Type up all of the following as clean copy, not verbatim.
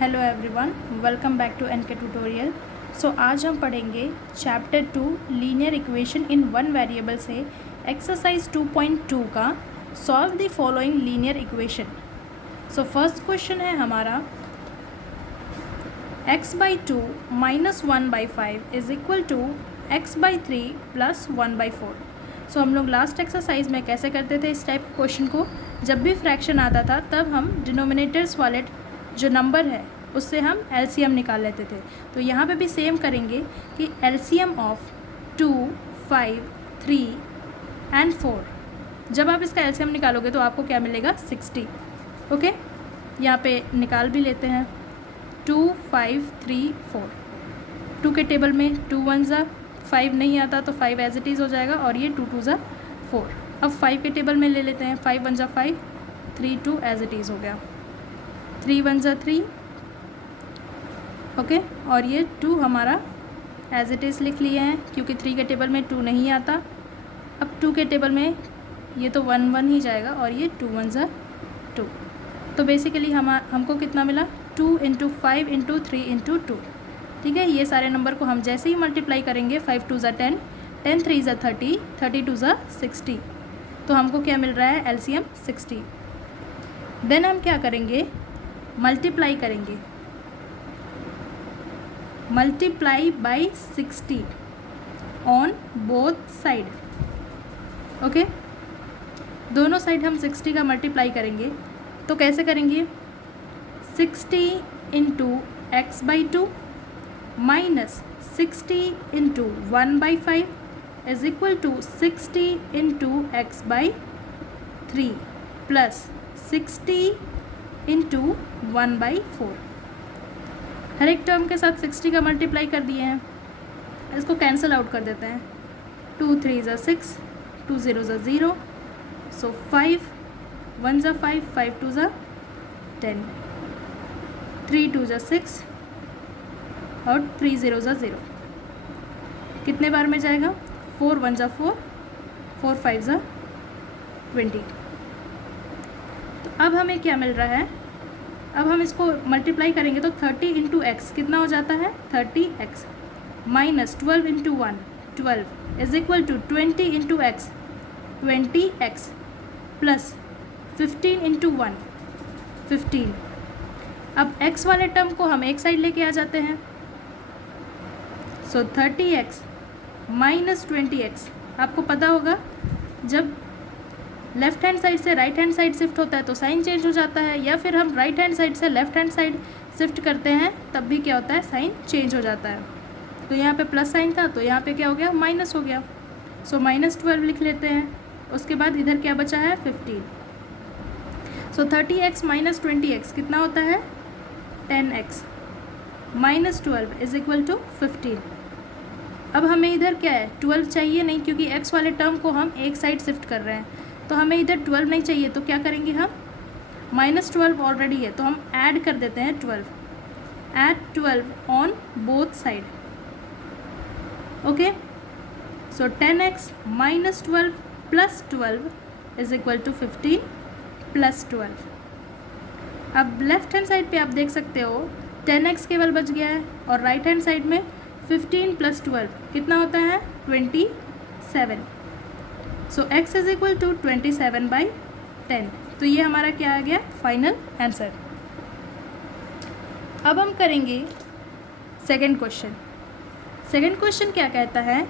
Hello everyone, welcome back to NK tutorial. So आज हम पढ़ेंगे chapter 2 linear equation in one variable से exercise 2.2 का solve the following linear equation. So first question है हमारा x/2 - 1/5 is equal to x/3 + 1/4। सो हम लोग last exercise में कैसे करते थे इस टाइप क्वेश्चन को, जब भी फ्रैक्शन आता था तब हम डिनोमिनेटर्स वाले जो नंबर है उससे हम एलसीएम निकाल लेते थे। तो यहाँ पे भी सेम करेंगे कि एलसीएम ऑफ 2, 5, 3 एंड 4, जब आप इसका एलसीएम निकालोगे तो आपको क्या मिलेगा 60। ओके, यहाँ पे निकाल भी लेते हैं 2, 5, 3, 4। 2 के टेबल में 2 1 ज़ा 5 नहीं आता तो 5 एज इट इज़ हो जाएगा और ये 2 2 ज़ा 4। अब 5 के टेबल में ले लेते हैं 5 1 ज़ा 5, 3 2 एज इट इज़ हो गया, 3 1 ज़ा 3। ओके, और ये 2 हमारा एज इट इज़ लिख लिए हैं क्योंकि 3 के टेबल में 2 नहीं आता। अब 2 के टेबल में ये तो 1 1 ही जाएगा और ये 2 1 ज़ा 2। तो बेसिकली हमको कितना मिला 2 × 5 × 3 × 2। ठीक है, ये सारे नंबर को हम जैसे ही मल्टीप्लाई करेंगे 5 2 ज़ा 10, 10 3 ज़ा 30, 30 2 ज़ा 60। तो हमको क्या मिल रहा है एलसीएम 60। देन हम क्या करेंगे, मल्टीप्लाई करेंगे, multiply by 60 on both side. Okay, दोनों साइड हम 60 का मल्टीप्लाई करेंगे। तो कैसे करेंगे, 60 × x/2 minus 60 × 1/5 is equal to 60 × x/3 plus 60 × 1/4। हर एक टर्म के साथ 60 का मल्टीप्लाई कर दिए हैं, इसको कैंसिल आउट कर देते हैं। 2 3 ज़ा 6, 2 0 ज़ा 0, सो 5 1 ज़ा 5, 5 2 ज़ा 10, 3 2 ज़ा 6 और 3 0 ज़ा 0। कितने बार में जाएगा, 4 1 ज़ा 4, 4 5 ज़ा 20। तो अब हमें क्या मिल रहा है, अब हम इसको मल्टीप्लाई करेंगे तो 30 × x कितना हो जाता है 30x minus 12 × 1 12 is equal to 20 × x 20x plus 15 × 1 15। अब x वाले टर्म को हम एक साइड लेके आ जाते हैं, सो 30x माइनस 20x। आपको पता होगा जब लेफ़्ट हैंड साइड से राइट हैंड साइड शिफ्ट होता है तो साइन चेंज हो जाता है, या फिर हम राइट हैंड साइड से लेफ़्ट हैंड साइड शिफ्ट करते हैं तब भी क्या होता है साइन चेंज हो जाता है। तो यहाँ पे प्लस साइन था तो यहाँ पे क्या हो गया माइनस हो गया, सो -12 लिख लेते हैं। उसके बाद इधर क्या बचा है 15। सो 30x माइनस 20x कितना होता है 10x minus 12 is equal to 15। अब हमें इधर क्या है 12 चाहिए नहीं, क्योंकि x वाले टर्म को हम एक साइड शिफ्ट कर रहे हैं, तो हमें इधर 12 नहीं चाहिए। तो क्या करेंगे हम, -12 ऑलरेडी है तो हम ऐड कर देते हैं 12, add 12 on both side. Okay, so 10x minus 12 plus 12 is equal to 15 plus 12। अब लेफ्ट हैंड साइड पे आप देख सकते हो 10x केवल बच गया है और राइट हैंड साइड में 15 प्लस 12 कितना होता है 27। सो x इज इक्वल टू 27/10। तो ये हमारा क्या आ गया फाइनल आंसर। अब हम करेंगे सेकंड क्वेश्चन। सेकंड क्वेश्चन क्या कहता है,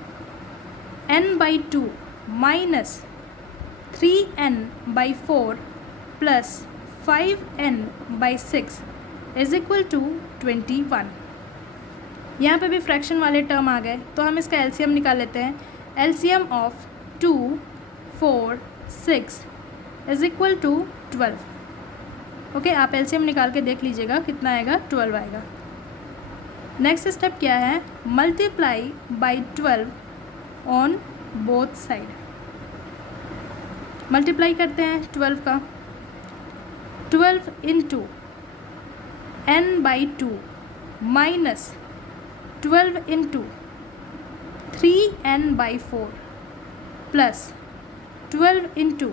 n/2 minus 3n/4 plus 5n/6 is equal to 21। यहाँ पे भी फ्रैक्शन वाले टर्म आ गए तो हम इसका एलसीएम निकाल लेते हैं। LCM of 2 4 6 is equal to 12। Okay, आप एलसीएम निकाल के देख लीजिएगा कितना आएगा 12 आएगा। नेक्स्ट स्टेप क्या है, multiply by 12 on both side. Multiply करते हैं 12 का, 12 × n/2 minus 12 × 3n/4 plus 12 ×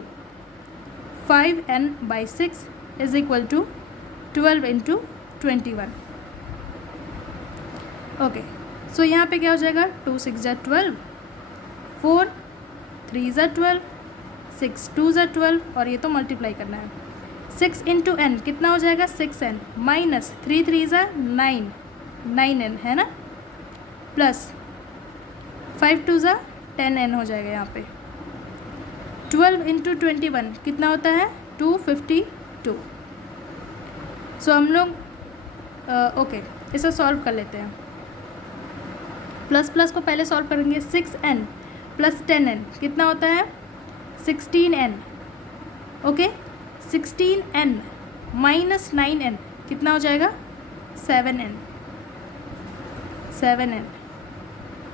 5n/6 is equal to 12 × 21। Okay, so यहाँ पे क्या हो जाएगा, 2 6 ज़ा 12, 4 3 ज़ा 12, 6 2 ज़ा 12, और ये तो मल्टीप्लाई करना है। 6 इंटू एन कितना हो जाएगा, 6n माइनस 3 3 ज़ा 9, 9n है ना, प्लस 5 2 ज़ा 10n हो जाएगा यहाँ पे। 12 इंटू 21 कितना होता है, 252। सो हम लोग ओके इसे सॉल्व कर लेते हैं। प्लस प्लस को पहले सॉल्व करेंगे। 6n प्लस 10n कितना होता है, 16n। Okay, 16n minus 9n कितना हो जाएगा, 7n, 7n,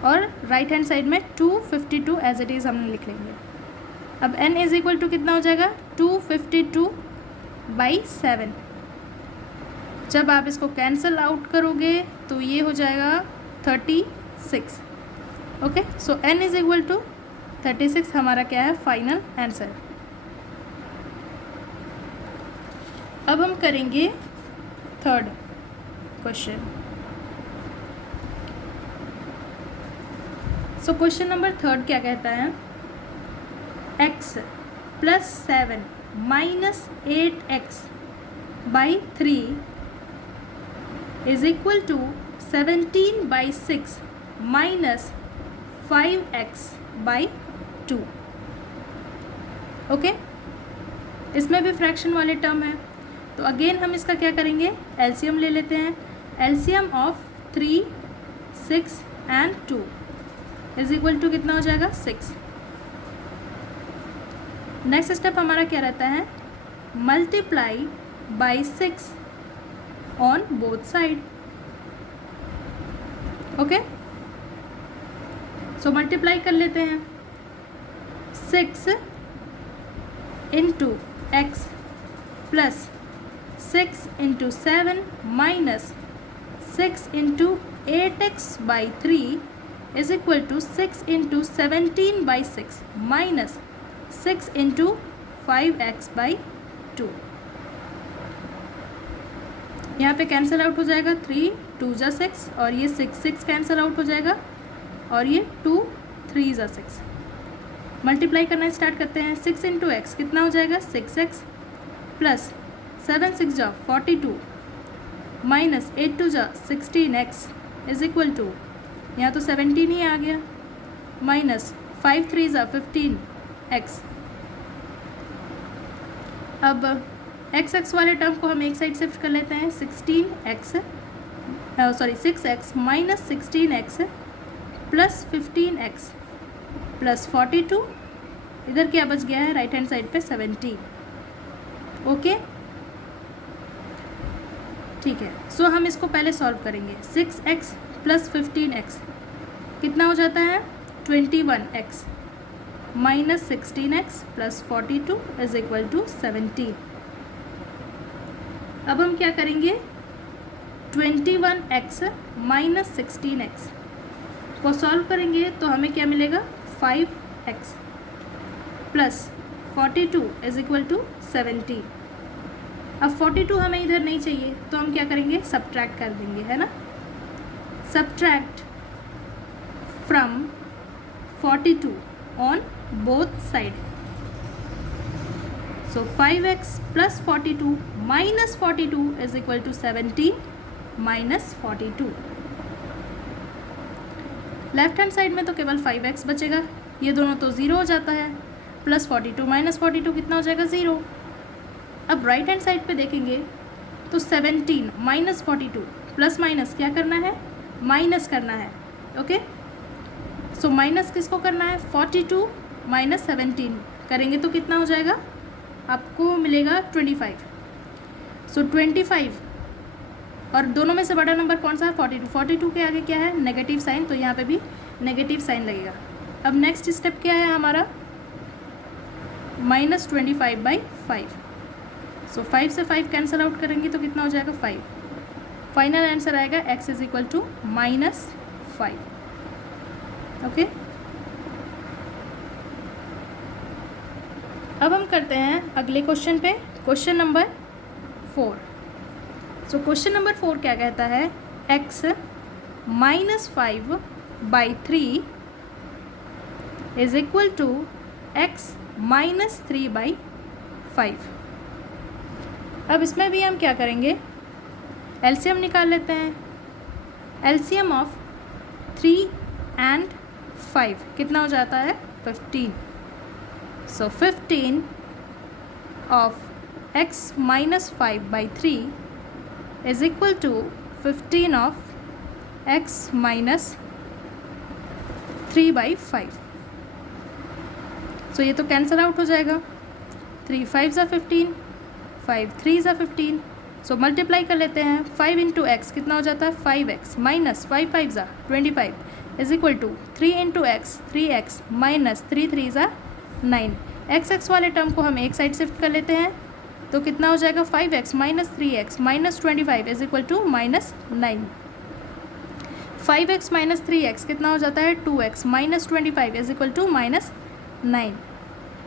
और राइट हैंड साइड में 252 एज इट इज़ हम लिख लेंगे। अब n इज इक्वल टू कितना हो जाएगा, 252/7। जब आप इसको कैंसिल आउट करोगे तो ये हो जाएगा 36। Okay, so n is equal to 36 हमारा क्या है, फाइनल आंसर। अब हम करेंगे third question. So question number third क्या कहता है, x plus 7 minus 8x/3 is equal to 17/6 minus 5x/2। Okay, इसमें भी फ्रैक्शन वाले टर्म है, तो अगेन हम इसका क्या करेंगे, एलसीएम ले लेते हैं। LCM of 3 6 and 2 is equal to कितना हो जाएगा, 6। नेक्स्ट स्टेप हमारा क्या रहता है, multiply by 6 on both side. Okay, so multiply कर लेते हैं। 6 into X plus 6 into 7 minus 6 into 8x/3 is equal to 6 into 17/6 minus 6 into 5x/2। यहाँ पे कैंसिल आउट हो जाएगा, 3 2 ज़ा 6, और ये 6 6 कैंसिल आउट हो जाएगा, और ये 2 3 ज़ा 6। मल्टीप्लाई करना स्टार्ट करते हैं। 6 इंटू एक्स कितना हो जाएगा, 6x प्लस 7 6 ज़ा 42 माइनस 8 2 ज़ा 16x इज इक्वल टू, यहाँ तो 17 ही आ गया, माइनस 5 3 ज़ा 15x। अब x वाले टर्म को हम एक साइड शिफ्ट कर लेते हैं। 6x minus 16x plus 15x plus 42, इधर क्या बच गया है, राइट हैंड साइड पे 17। ओके, ठीक है, सो हम इसको पहले सॉल्व करेंगे। 6x प्लस 15x कितना हो जाता है, 21x minus 16x plus 42 is equal to 17। अब हम क्या करेंगे, 21x माइनस 16x को सॉल्व करेंगे तो हमें क्या मिलेगा, 5x plus 42 is equal to 17। अब 42 हमें इधर नहीं चाहिए तो हम क्या करेंगे, सब्ट्रैक्ट कर देंगे, है ना। Subtract from 42 on both side. So 5x plus 42 minus 42 is equal to 17 minus 42। Left hand side में तो केवल 5x बचेगा, ये दोनों तो ज़ीरो हो जाता है। प्लस 42 माइनस 42 कितना हो जाएगा, 0। अब राइट हैंड साइड पे देखेंगे तो 17 माइनस 42 प्लस माइनस क्या करना है, माइनस करना है। ओके, सो माइनस किसको करना है, 42 माइनस 17 करेंगे तो कितना हो जाएगा, आपको मिलेगा 25। सो 25, और दोनों में से बड़ा नंबर कौन सा है, 42। 42 के आगे क्या है, नेगेटिव साइन, तो यहाँ पे भी नेगेटिव साइन लगेगा। अब नेक्स्ट स्टेप क्या है हमारा, माइनस 25/5। सो 5 से 5 कैंसिल आउट करेंगे तो कितना हो जाएगा, 5। फाइनल आंसर आएगा x is equal to -5। Okay, अब हम करते हैं अगले क्वेश्चन पे, question number 4। So question number 4 क्या कहता है, x -5/3 is equal to x -3/5। अब इसमें भी हम क्या करेंगे, एलसीएम निकाल लेते हैं। एलसीएम ऑफ 3 and 5 कितना हो जाता है, 15। So 15 of x -5/3 is equal to 15 of x -3/5। So ये तो कैंसिल आउट हो जाएगा, 3 5 ज़ा 15, 5 3 ज़ा 15। सो मल्टीप्लाई कर लेते हैं, 5 इंटू एक्स कितना हो जाता है, 5x माइनस 5 5 ज़ा 25 is equal to 3 into X 3x minus 3 3 ज़ा 9। x वाले टर्म को हम एक साइड शिफ्ट कर लेते हैं, तो कितना हो जाएगा, 5x minus 3x minus 25 is equal to -9। 5x minus 3x कितना हो जाता है, 2x minus 25 is equal to -9।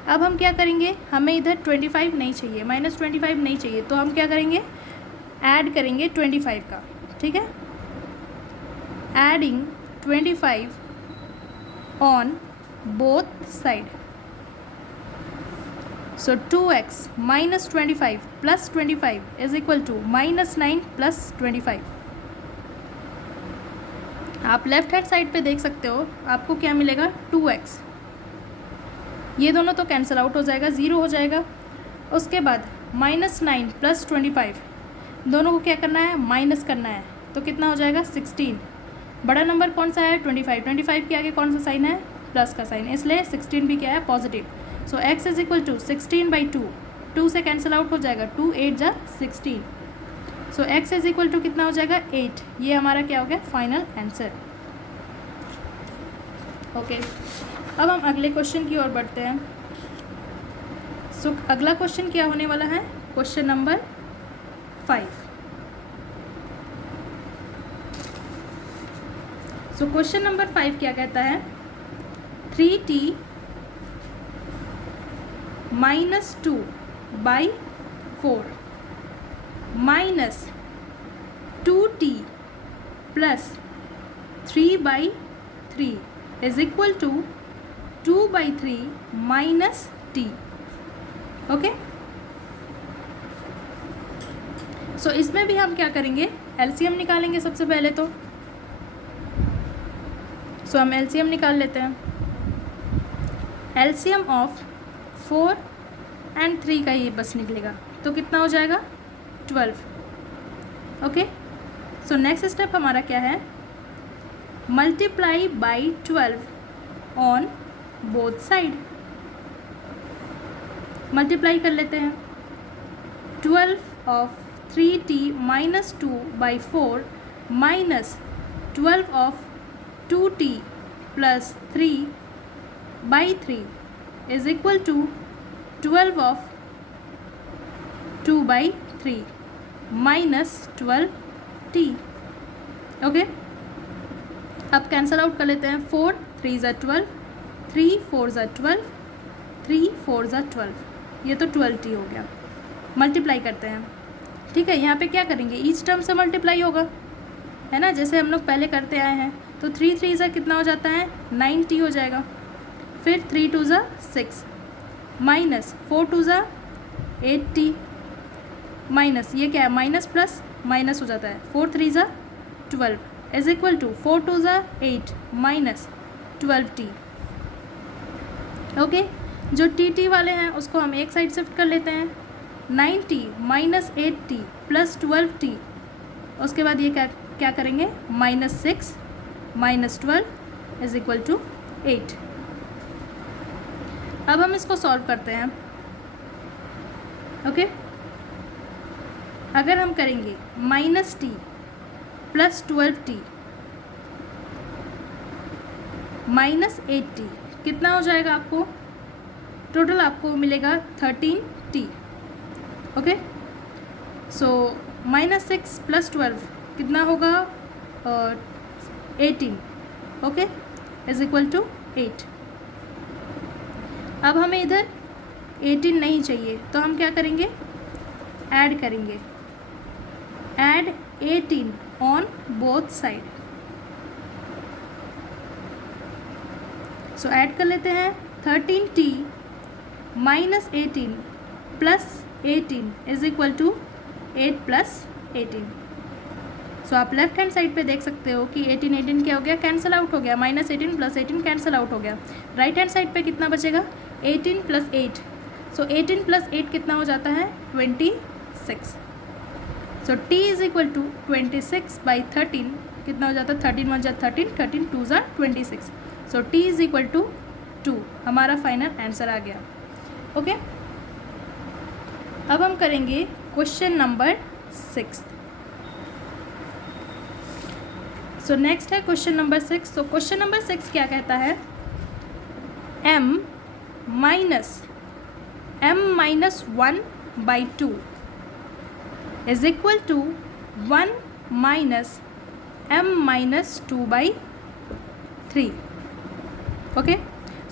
अब हम क्या करेंगे, हमें इधर 25 नहीं चाहिए, -25 नहीं चाहिए, तो हम क्या करेंगे, ऐड करेंगे 25 का, ठीक है। Adding 25 on both side. So 2x minus 25 plus 25 is equal to -9 plus 25। आप लेफ्ट हैंड साइड पे देख सकते हो, आपको क्या मिलेगा, 2x। ये दोनों तो कैंसिल आउट हो जाएगा, 0 हो जाएगा। उसके बाद -9 प्लस 25, दोनों को क्या करना है, माइनस करना है, तो कितना हो जाएगा, 16। बड़ा नंबर कौन सा है, 25। 25 के आगे कौन सा साइन है, प्लस का साइन, इसलिए 16 भी क्या है, positive. So x is equal to 16/2, 2 से कैंसिल आउट हो जाएगा, 2 8 जा 16। सो x इज इक्वल टू कितना हो जाएगा, 8। ये हमारा क्या हो गया, फाइनल आंसर। ओके, अब हम अगले क्वेश्चन की ओर बढ़ते हैं। सो अगला क्वेश्चन क्या होने वाला है, question number 5। So question number 5 क्या कहता है, 3t minus 2/4 minus 2t plus 3/3 is equal to 2/3 minus t। Okay, so इसमें भी हम क्या करेंगे, एलसीएम निकालेंगे सबसे पहले तो। सो हम एलसीएम निकाल लेते हैं। एलसीएम ऑफ 4 and 3 का ये बस निकलेगा, तो कितना हो जाएगा, 12। ओके, सो नेक्स्ट स्टेप हमारा क्या है, multiply by 12 on both side. Multiply कर लेते हैं, 12 of 3t minus 2/4 minus 12 of 2t plus 3/3 is equal to 12 of 2/3 minus 12t। Okay, अब कैंसल आउट कर लेते हैं, 4 3 ज़ा 12, 3 4 ज़ा 12, 3 4 ज़ा 12, ये तो 12t हो गया। मल्टीप्लाई करते हैं, ठीक है। यहाँ पे क्या करेंगे, ईच टर्म से मल्टीप्लाई होगा, है ना, जैसे हम लोग पहले करते आए हैं। तो 3 3 ज़ा कितना हो जाता है, 9t हो जाएगा। फिर 3 2 ज़ा 6 माइनस 4 2 ज़ा 8t माइनस, ये क्या है, माइनस प्लस माइनस हो जाता है, 4 3 ज़ा 12 इज इक्वल टू 4 2 ज़ा 8 माइनस 12t। ओके, जो टी वाले हैं उसको हम एक साइड शिफ्ट कर लेते हैं, 9t minus 8t plus 12t। उसके बाद ये क्या करेंगे, -6 माइनस 12 इज इक्वल टू 8। अब हम इसको सॉल्व करते हैं। ओके, अगर हम करेंगे -t plus 12t minus 8t, कितना हो जाएगा, आपको टोटल आपको मिलेगा 13t। ओके, सो -6 प्लस 12 कितना होगा, 18। Okay, is equal to 8। अब हमें इधर 18 नहीं चाहिए, तो हम क्या करेंगे, ऐड करेंगे। add 18 on both side. So add कर लेते हैं 13t minus 18 plus 18 is equal to 8 plus 18. सो आप लेफ्ट हैंड साइड पे देख सकते हो कि 18 क्या हो गया, कैंसिल आउट हो गया, माइनस 18 प्लस 18 कैंसिल आउट हो गया. राइट हैंड साइड पे कितना बचेगा, 18 प्लस 8. सो 18 प्लस 8 कितना हो जाता है, 26. सो t इज इक्वल टू 26/13 कितना हो जाता है, 13 1 जा 13, 13 2 जा 26. सो t इज इक्वल टू 2. हमारा फाइनल आंसर आ गया. ओके अब हम करेंगे क्वेश्चन नंबर 6. सो नेक्स्ट है क्वेश्चन नंबर 6. सो क्वेश्चन नंबर 6 क्या कहता है, m minus 1/2 is equal to 1 minus m minus 2/3. Okay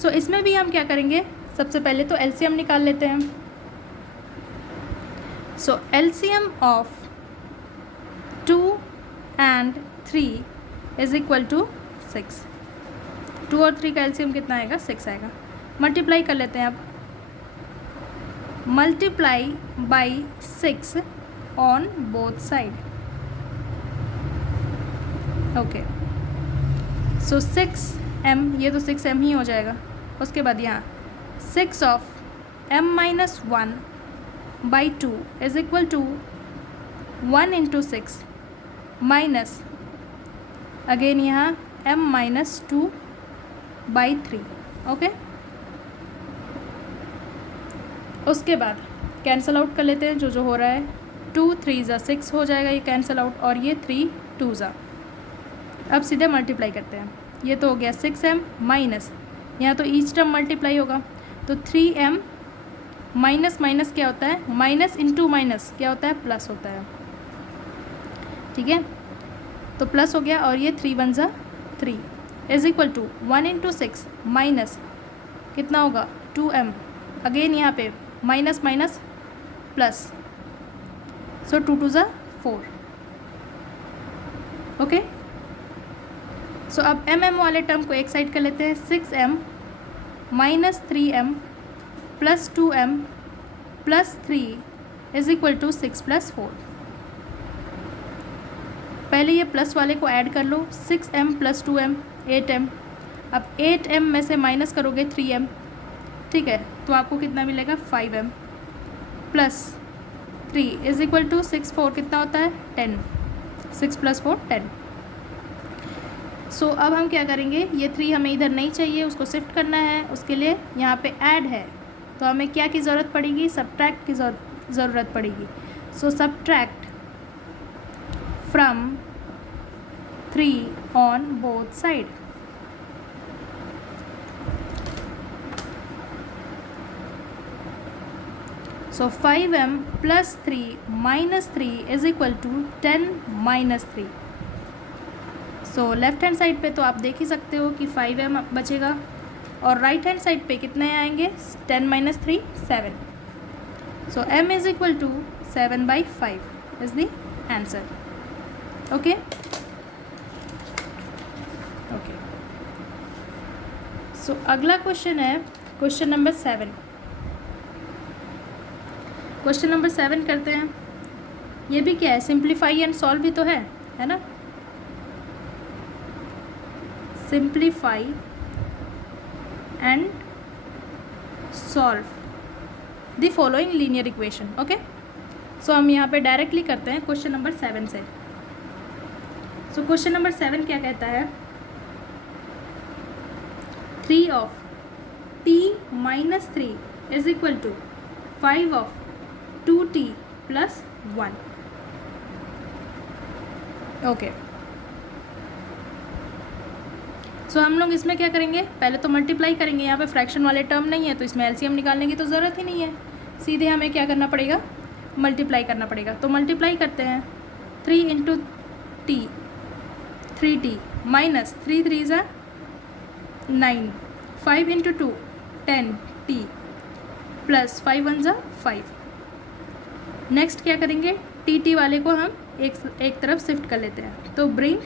so इसमें भी हम क्या करेंगे, सबसे पहले तो एलसीएम निकाल लेते हैं. So LCM of 2 and 3 is equal to 6. 2 और 3 का एलसीएम कितना आएगा, 6 आएगा. मल्टीप्लाई कर लेते हैं. अब multiply by 6 on both side. Okay so 6m, ये तो 6m ही हो जाएगा. उसके बाद यहाँ 6 of m minus 1/2 is equal to 1 into 6 minus again यहाँ m minus 2/3. ओके उसके बाद कैंसिल आउट कर लेते हैं जो हो रहा है. 2 3 ज़ा 6 हो जाएगा, ये कैंसिल आउट, और ये 3 2 ज़ा. अब सीधे मल्टीप्लाई करते हैं. ये तो हो गया 6m माइनस, यहाँ तो ईच टर्म मल्टीप्लाई होगा, तो 3m माइनस माइनस क्या होता है, माइनस इंटू माइनस क्या होता है, प्लस होता है. ठीक है तो प्लस हो गया, और ये 3 1 ज़ा 3 is equal to 1 into 6 minus कितना होगा, 2m. अगेन यहाँ पे माइनस माइनस प्लस, सो 2 2 ज़ा 4. ओके सो अब mm वाले टर्म को एक साइड कर लेते हैं. 6m minus 3m plus 2m plus 3 is equal to 6 + 4. पहले ये प्लस वाले को ऐड कर लो. 6m + 2m 8m. अब 8m में से माइनस करोगे 3m, ठीक है, तो आपको कितना मिलेगा, 5m plus 3 is equal to 6 4 कितना होता है, 10. 6 + 4 10. सो अब हम क्या करेंगे, ये 3 हमें इधर नहीं चाहिए, उसको शिफ्ट करना है. उसके लिए यहाँ पे ऐड है, तो हमें क्या की ज़रूरत पड़ेगी, सब्ट्रैक्ट की ज़रूरत पड़ेगी. So subtract from 3 on both side. So 5m + 3 minus 3 is equal to 10 minus 3. So left hand side पे तो आप देख ही सकते हो कि 5m बचेगा, और राइट हैंड साइड पे कितने आएंगे, 10 minus 3 7. So m is equal to 7/5 is the answer. Okay okay so अगला क्वेश्चन है क्वेश्चन नंबर 7. क्वेश्चन नंबर 7 करते हैं. ये भी क्या है, सिंप्लीफाई एंड सॉल्व भी तो है ना. Simplify and solve the following linear equation. Okay so हम यहाँ पे डायरेक्टली करते हैं क्वेश्चन नंबर 7 से. सो क्वेश्चन नंबर 7 क्या कहता है, 3 of t minus 3 is equal to 5 of 2t + 1. Okay so हम लोग इसमें क्या करेंगे, पहले तो मल्टीप्लाई करेंगे. यहाँ पे फ्रैक्शन वाले टर्म नहीं है, तो इसमें एलसीएम निकालने की तो ज़रूरत ही नहीं है. सीधे हमें क्या करना पड़ेगा, मल्टीप्लाई करना पड़ेगा. तो मल्टीप्लाई करते हैं. 3 into t 3t माइनस 3 3 ज़ा 9. 5 into 2 10t प्लस 5 1 ज़ा 5. नेक्स्ट क्या करेंगे, टी वाले को हम एक तरफ शिफ्ट कर लेते हैं। तो bring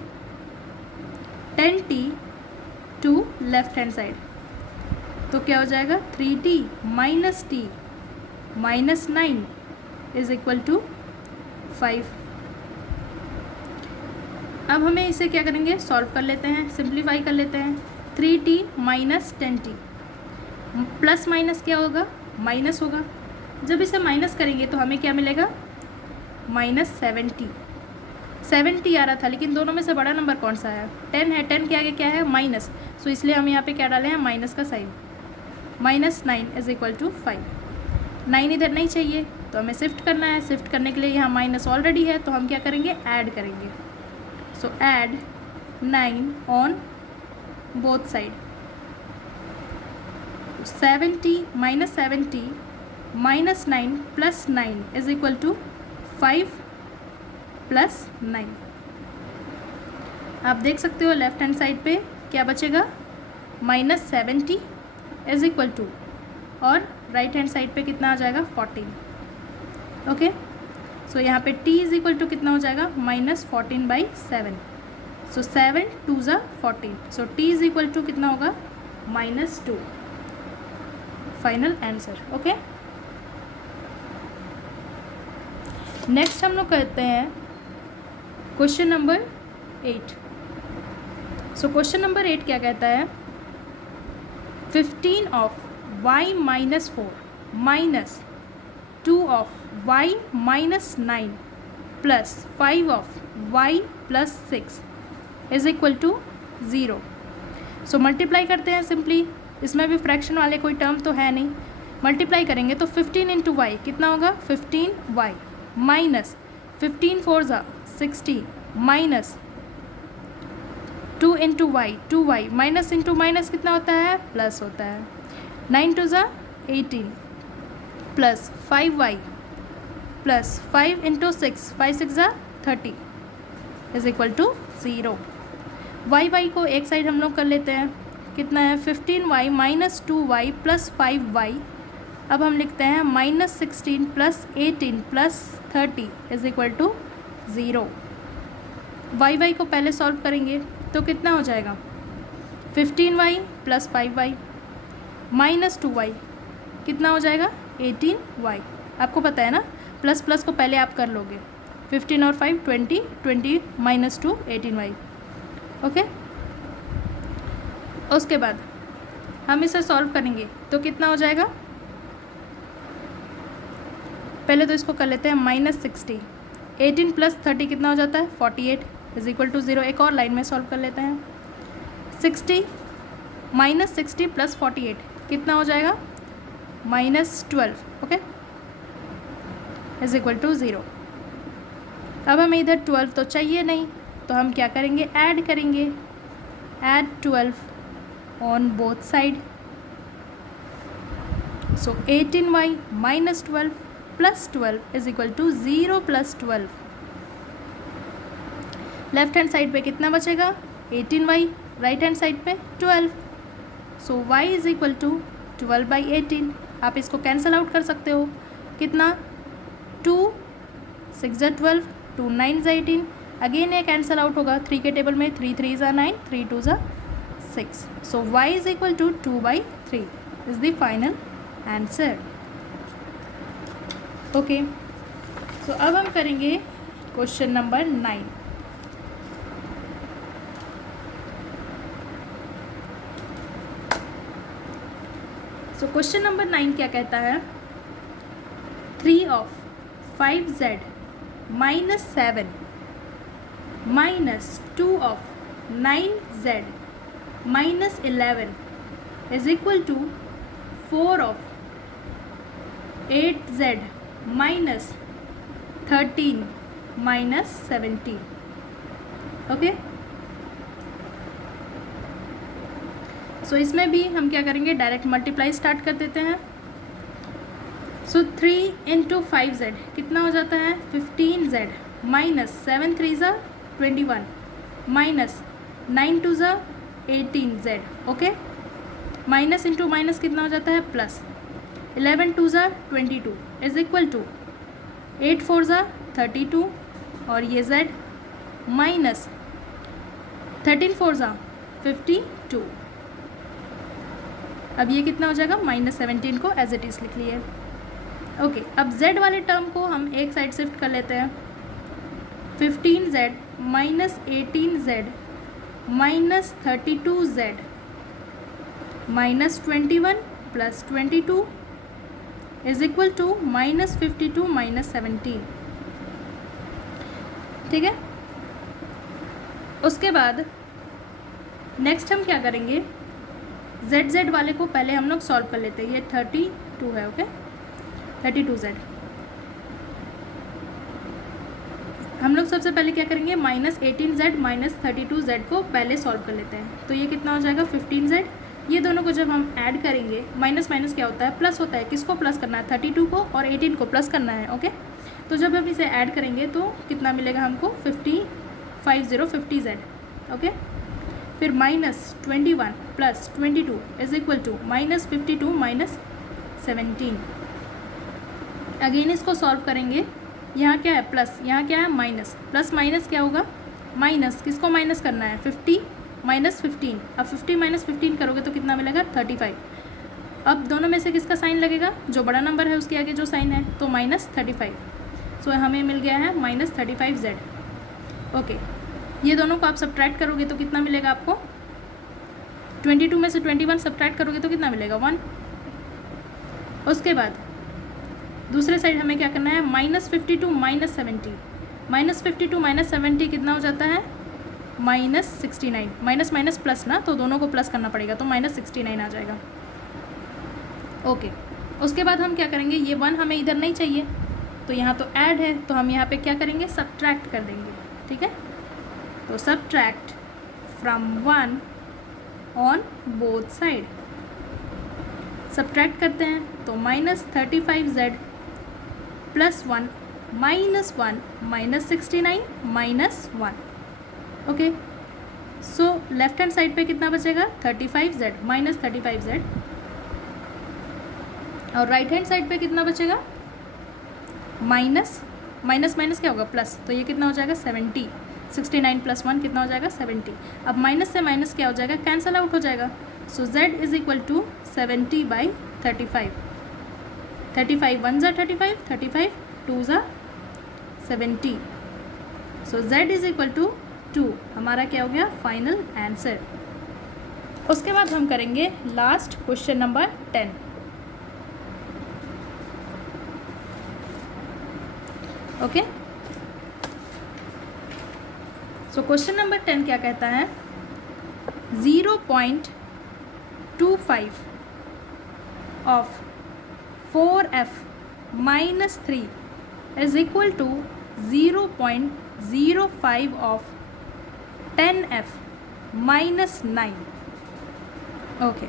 10t to left hand side, तो क्या हो जाएगा 3t minus t minus 9 is equal to 5। अब हमें इसे क्या करेंगे, सॉल्व कर लेते हैं, सिंप्लीफाई कर लेते हैं। 3t minus 10t, plus minus क्या होगा, माइनस होगा। जब इसे माइनस करेंगे तो हमें क्या मिलेगा, माइनस 70 आ रहा था, लेकिन दोनों में से बड़ा नंबर कौन सा है, 10 है। 10 के आगे क्या है, माइनस, सो इसलिए हम यहाँ पे क्या डाले हैं, माइनस का sign. Minus 9 is equal to 5। 9 इधर नहीं चाहिए तो हमें शिफ्ट करना है। शिफ्ट करने के लिए यहाँ माइनस ऑलरेडी है, तो हम क्या करेंगे, ऐड करेंगे। So add 9 on both side. 70 minus 9 plus 9 is equal to 5 plus 9। आप देख सकते हो लेफ्ट हैंड साइड पे क्या बचेगा, माइनस 70 इज इक्वल टू, और राइट हैंड साइड पे कितना आ जाएगा, 14। ओके, सो यहाँ पे t इज इक्वल टू कितना हो जाएगा, माइनस 14/7। सो 7 2 ज़ा 14, सो t इज इक्वल टू कितना होगा, -2। Final answer. ओके, नेक्स्ट हम लोग करते हैं question number 8। So question number 8 क्या कहता है, 15 of y minus 4 minus 2 of y minus 9 plus 5 of y plus 6 is equal to 0। So multiply करते हैं सिंपली, इसमें भी फ्रैक्शन वाले कोई टर्म तो है नहीं। मल्टीप्लाई करेंगे तो 15 इंटू वाई कितना होगा, 15y माइनस 15 4 ज़ा 60 minus 2 into Y 2y minus into minus कितना होता है, प्लस होता है। 9 2 ज़ा 18 प्लस 5y प्लस 5 इंटू 6 5 6 ज़ा 30 इज इक्वल टू 0। y को एक साइड हम लोग कर लेते हैं, कितना है, 15y minus 2y plus 5y। अब हम लिखते हैं minus 16 plus 18 plus 30 is equal to 0। y को पहले सॉल्व करेंगे तो कितना हो जाएगा, 15y plus 5y minus 2y कितना हो जाएगा, 18y। आपको पता है ना, प्लस प्लस को पहले आप कर लोगे, 15 और 5 20 20 माइनस 2 18y। ओके, उसके बाद हम इसे सॉल्व करेंगे तो कितना हो जाएगा, पहले तो इसको कर लेते हैं माइनस 60, 18 प्लस 30 कितना हो जाता है, 48 इज इक्वल टू 0। एक और लाइन में सॉल्व कर लेते हैं, 60 माइनस 60 प्लस 48 कितना हो जाएगा, -12। Okay, is equal to 0। अब हमें इधर 12 तो चाहिए नहीं, तो हम क्या करेंगे, ऐड करेंगे। Add 12 on both side, so 18y minus 12 plus 12 is equal to 0 plus 12। Left hand side पे कितना बचेगा, 18y, राइट हैंड साइड पे 12, so y is equal to 12/18। आप इसको कैंसिल आउट कर सकते हो, कितना, 2 6 ज़ा 12 2 9 ज़ा 18। अगेन ये कैंसिल आउट होगा, 3 के टेबल में 3 3 ज़ा 9 3 2 ज़ा 6, so y is equal to 2/3 is the final answer. Okay, so अब हम करेंगे question number 9। So question number 9 क्या कहता है, 3 of 5z minus 7 minus 2 of 9z minus 11 is equal to 4 of 8z minus 13 minus 17। Okay, so इसमें भी हम क्या करेंगे, डायरेक्ट मल्टीप्लाई स्टार्ट कर देते हैं। सो 3 इंटू 5z कितना हो जाता है, 15z माइनस 7 3 ज़ा 21 माइनस 9 2 ज़ा 18z। Okay, minus into minus कितना हो जाता है, प्लस 11 2 ज़ा 22 इज इक्वल टू 8 4 ज़ा 32 और ये z माइनस 13 4 ज़ा 52। अब ये कितना हो जाएगा, -17 को एज इट इज़ लिख लिए। ओके, अब z वाले टर्म को हम एक साइड शिफ्ट कर लेते हैं। 15z minus 18z minus 32z minus 21 plus 22 is equal to -52 minus 17। ठीक है, उसके बाद नेक्स्ट हम क्या करेंगे, z वाले को पहले हम लोग सॉल्व कर लेते हैं। ये 32 है, ओके, 32z। हम लोग सबसे पहले क्या करेंगे, -18z माइनस 32z को पहले सॉल्व कर लेते हैं। तो ये कितना हो जाएगा, 15z। ये दोनों को जब हम ऐड करेंगे, माइनस माइनस क्या होता है, प्लस होता है। किसको प्लस करना है, 32 को, और 18 को प्लस करना है। ओके, तो जब हम इसे ऐड करेंगे तो कितना मिलेगा हमको, 50z। ओके, फिर -21 plus 22 is equal to -52 minus 17। Again इसको सॉल्व करेंगे। यहाँ क्या है, प्लस, यहाँ क्या है, माइनस। प्लस माइनस क्या होगा, माइनस। किसको माइनस करना है, 50 माइनस 15। अब 50 माइनस 15 करोगे तो कितना मिलेगा, 35। अब दोनों में से किसका साइन लगेगा, जो बड़ा नंबर है उसके आगे जो साइन है, तो -35। सो हमें मिल गया है -35z। ओके, ये दोनों को आप सब्ट्रैक्ट करोगे तो कितना मिलेगा आपको, 22 में से 21 सब्ट्रैक्ट करोगे तो कितना मिलेगा, 1। उसके बाद दूसरे साइड हमें क्या करना है, -52 माइनस 70। -52 माइनस 70 कितना हो जाता है, -69। माइनस माइनस प्लस ना, तो दोनों को प्लस करना पड़ेगा, तो -69 आ जाएगा। ओके, उसके बाद हम क्या करेंगे, ये 1 हमें इधर नहीं चाहिए, तो यहाँ तो ऐड है, तो हम यहाँ पे क्या करेंगे, सब्ट्रैक्ट कर देंगे। ठीक है, तो subtract from 1 on both side. Subtract करते हैं तो -35z plus 1 -1 minus 69 -1। Okay, so left hand side पे कितना बचेगा, 35z -35z, और राइट हैंड साइड पे कितना बचेगा, माइनस माइनस क्या होगा, प्लस। तो ये कितना हो जाएगा, 70। 69 प्लस 1 कितना हो जाएगा, 70। अब माइनस से माइनस क्या हो जाएगा, कैंसल आउट हो जाएगा। सो z इज इक्वल टू 70/35। 35 1 ज़ा 35, 35 2 ज़ा 70। सो z इज इक्वल टू 2। हमारा क्या हो गया, फाइनल आंसर। उसके बाद हम करेंगे last question number 10। Okay, so question number 10 क्या कहता है, 0.25 of 4f minus 3 is equal to 0.05 of 10f minus 9। Okay,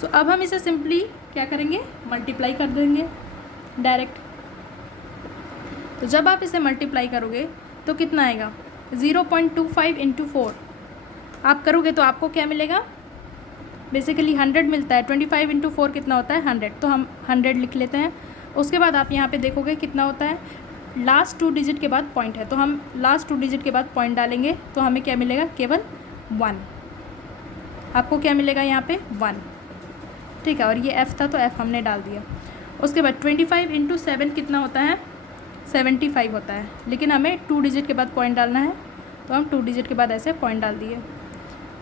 so अब हम इसे सिंपली क्या करेंगे, मल्टीप्लाई कर देंगे डायरेक्ट। तो जब आप इसे मल्टीप्लाई करोगे तो कितना आएगा, 0.25 इंटू 4 आप करोगे तो आपको क्या मिलेगा, बेसिकली 100 मिलता है। 25 इंटू 4 कितना होता है, 100, तो हम 100 लिख लेते हैं। उसके बाद आप यहाँ पे देखोगे कितना होता है, लास्ट 2 डिजिट के बाद पॉइंट है, तो हम लास्ट 2 डिजिट के बाद पॉइंट डालेंगे तो हमें क्या मिलेगा, केवल 1। आपको क्या मिलेगा यहाँ पे, 1। ठीक है, और ये f था तो f हमने डाल दिया। उसके बाद 25 इंटू 7 कितना होता है, 75 होता है, लेकिन हमें 2 डिजिट के बाद पॉइंट डालना है, तो हम 2 डिजिट के बाद ऐसे पॉइंट डाल दिए।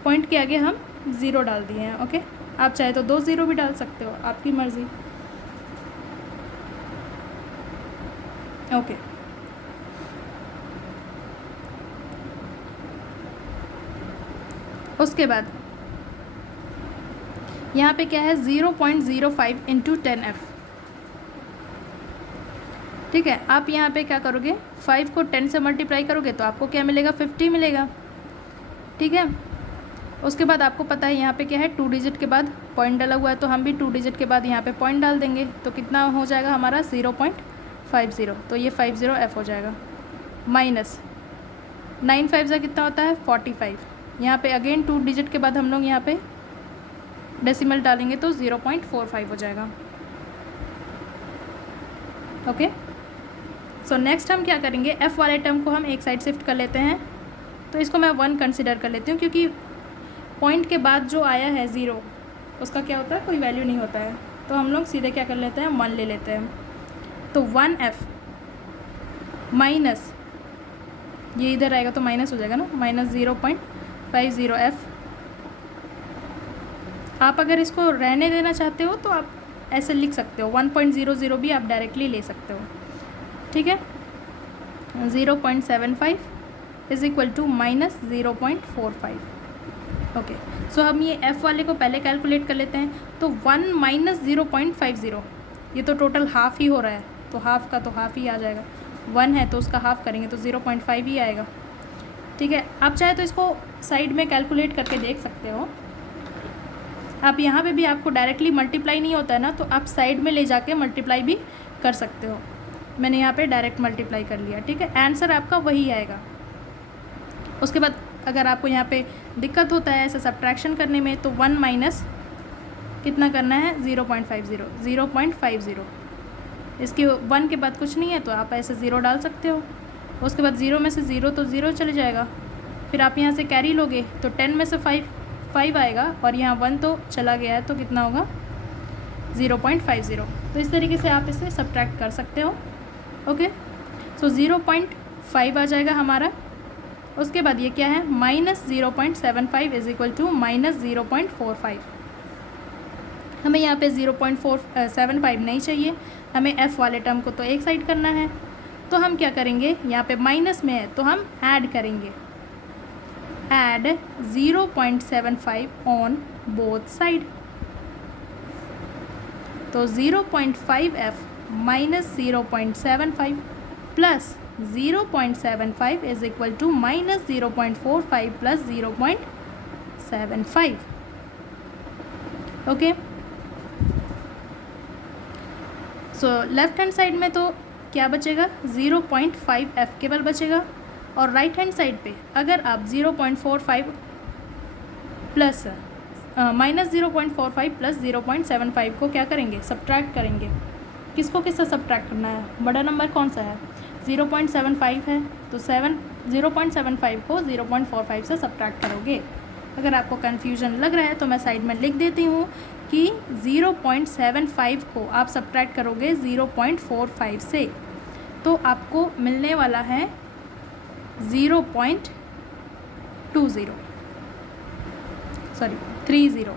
पॉइंट के आगे हम 0 डाल दिए हैं। ओके, आप चाहे तो 2 0 भी डाल सकते हो, आपकी मर्ज़ी। ओके, उसके बाद यहाँ पे क्या है, 0.05 इंटू 10f। ठीक है, आप यहाँ पे क्या करोगे, 5 को 10 से मल्टीप्लाई करोगे तो आपको क्या मिलेगा, 50 मिलेगा। ठीक है, उसके बाद आपको पता है यहाँ पे क्या है, 2 डिजिट के बाद पॉइंट डाला हुआ है, तो हम भी 2 डिजिट के बाद यहाँ पे पॉइंट डाल देंगे, तो कितना हो जाएगा हमारा, 0.50। तो ये 50f हो जाएगा। माइनस 9 5 ज़ा कितना होता है, 45। यहाँ पे अगेन 2 डिजिट के बाद हम लोग यहाँ पे डेसिमल डालेंगे तो 0.45 हो जाएगा। ओके, सो नेक्स्ट हम क्या करेंगे, f वाले टर्म को हम एक साइड शिफ्ट कर लेते हैं। तो इसको मैं 1 कंसिडर कर लेती हूँ, क्योंकि पॉइंट के बाद जो आया है 0 उसका क्या होता है, कोई वैल्यू नहीं होता है। तो हम लोग सीधे क्या कर लेते हैं, 1 ले लेते हैं। तो 1f माइनस, ये इधर आएगा तो माइनस हो जाएगा ना, माइनस 0.50f। आप अगर इसको रहने देना चाहते हो तो आप ऐसे लिख सकते हो, 1.00 भी आप डायरेक्टली ले सकते हो, ठीक है। 0.75 is equal to minus 0.45। Okay, so हम ये f वाले को पहले कैलकुलेट कर लेते हैं। तो 1 माइनस 0.50, ये तो टोटल हाफ़ ही हो रहा है, तो हाफ़ का तो हाफ़ ही आ जाएगा। 1 है तो उसका हाफ़ करेंगे तो 0.5 ही आएगा, ठीक है। आप चाहे तो इसको साइड में कैलकुलेट करके देख सकते हो। आप यहाँ पे भी आपको डायरेक्टली मल्टीप्लाई नहीं होता है ना, तो आप साइड में ले जाके मल्टीप्लाई भी कर सकते हो। मैंने यहाँ पे डायरेक्ट मल्टीप्लाई कर लिया, ठीक है। आंसर आपका वही आएगा। उसके बाद अगर आपको यहाँ पे दिक्कत होता है ऐसे सब्ट्रैक्शन करने में, तो 1 माइनस कितना करना है, 0.50। इसके 1 के बाद कुछ नहीं है तो आप ऐसे 0 डाल सकते हो। उसके बाद 0 में से 0 तो 0 चले जाएगा, फिर आप यहाँ से कैरी लोगे तो 10 में से 5 आएगा, और यहाँ 1 तो चला गया है तो कितना होगा, 0.50। तो इस तरीके से आप इसे सब्ट्रैक्ट कर सकते हो। ओके, सो 0.5 आ जाएगा हमारा। उसके बाद ये क्या है, minus 0.75 is equal to minus 0.45। हमें यहाँ पे 0.475 नहीं चाहिए, हमें f वाले टर्म को तो एक साइड करना है। तो हम क्या करेंगे, यहाँ पे माइनस में है तो हम ऐड करेंगे, ऐड 0.75 ऑन बोथ साइड। तो 0.5f minus 0.75 plus 0.75 is equal to minus 0.45 plus 0.75। Okay, so left hand side में तो क्या बचेगा, 0.5f केवल बचेगा। और राइट हैंड साइड पे अगर आप 0.45 प्लस माइनस 0.45 प्लस 0.75 को क्या करेंगे, सब्ट्रैक्ट करेंगे। किसको किससे सब्ट्रैक्ट करना है, बड़ा नंबर कौन सा है, 0.75 है, तो 0.75 को 0.45 से सब्ट्रैक्ट करोगे। अगर आपको कन्फ्यूजन लग रहा है तो मैं साइड में लिख देती हूँ कि 0.75 को आप सब्ट्रैक्ट करोगे 0.45 से, तो आपको मिलने वाला है 30।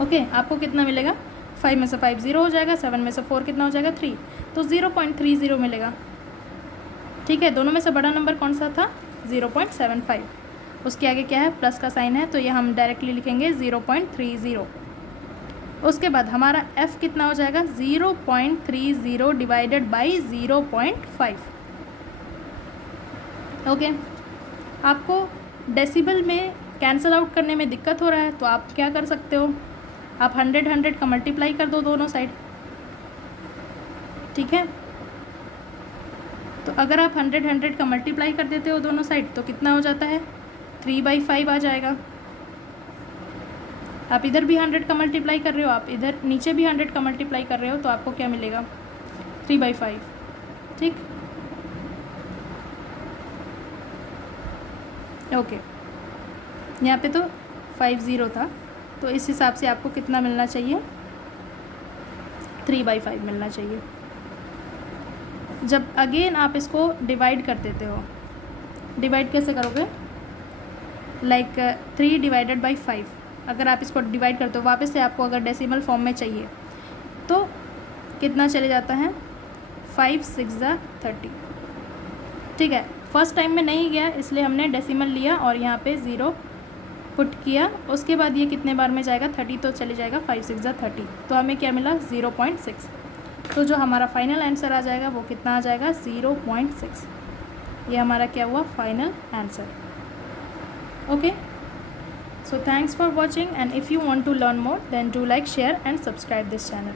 ओके, आपको कितना मिलेगा, 5 में से 5 0 हो जाएगा, 7 में से 4 कितना हो जाएगा, 3, तो 0.30 मिलेगा, ठीक है। दोनों में से बड़ा नंबर कौन सा था, 0.75। उसके आगे क्या है, प्लस का साइन है, तो ये हम डायरेक्टली लिखेंगे 0.30। उसके बाद हमारा f कितना हो जाएगा, 0.30 डिवाइडेड बाई 0.5। ओके, आपको डेसिबल में कैंसिल आउट करने में दिक्कत हो रहा है तो आप क्या कर सकते हो, आप 100 का मल्टीप्लाई कर दो दोनों साइड, ठीक है। तो अगर आप 100 का मल्टीप्लाई कर देते हो दोनों साइड तो कितना हो जाता है, 3/5 आ जाएगा। आप इधर भी 100 का मल्टीप्लाई कर रहे हो, आप इधर नीचे भी 100 का मल्टीप्लाई कर रहे हो, तो आपको क्या मिलेगा, 3/5, ठीक। ओके, यहाँ पे तो 50 था, तो इस हिसाब से आपको कितना मिलना चाहिए, 3/5 मिलना चाहिए। जब अगेन आप इसको डिवाइड कर देते हो, डिवाइड कैसे करोगे, लाइक 3 डिवाइडेड बाई 5, अगर आप इसको डिवाइड करते हो वापस से, आपको अगर डेसिमल फॉर्म में चाहिए तो कितना चले जाता है, 5 6 30, ठीक है। फर्स्ट टाइम में नहीं गया इसलिए हमने डेसिमल लिया और यहाँ पे 0 पुट किया। उसके बाद ये कितने बार में जाएगा, 30 तो चले जाएगा, 5 6 30, तो हमें क्या मिला, 0.6। तो जो हमारा फाइनल आंसर आ जाएगा वो कितना आ जाएगा, 0.6। ये हमारा क्या हुआ, final answer. Okay, so thanks for watching, and if you want to learn more then do like, share and subscribe this channel.